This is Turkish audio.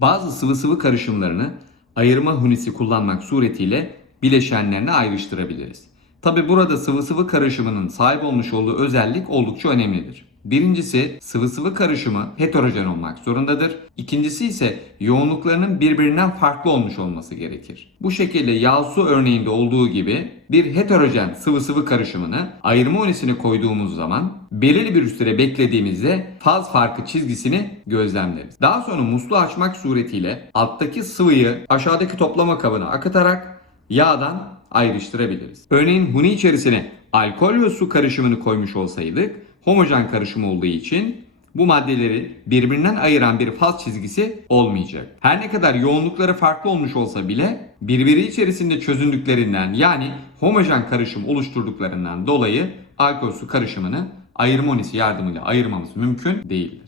Bazı sıvı sıvı karışımlarını ayırma hunisi kullanmak suretiyle bileşenlerine ayrıştırabiliriz. Tabi burada sıvı sıvı karışımının sahip olmuş olduğu özellik oldukça önemlidir. Birincisi sıvı sıvı karışımı heterojen olmak zorundadır. İkincisi ise yoğunluklarının birbirinden farklı olmuş olması gerekir. Bu şekilde yağ su örneğinde olduğu gibi bir heterojen sıvı sıvı karışımını ayırma unisine koyduğumuz zaman belirli bir süre beklediğimizde faz farkı çizgisini gözlemleriz. Daha sonra musluğu açmak suretiyle alttaki sıvıyı aşağıdaki toplama kabına akıtarak yağdan ayrıştırabiliriz. Örneğin huni içerisine alkol ve su karışımını koymuş olsaydık homojen karışım olduğu için bu maddeleri birbirinden ayıran bir faz çizgisi olmayacak. Her ne kadar yoğunlukları farklı olmuş olsa bile birbiri içerisinde çözündüklerinden yani homojen karışım oluşturduklarından dolayı alkol su karışımını ayırma unisi yardımıyla ayırmamız mümkün değil.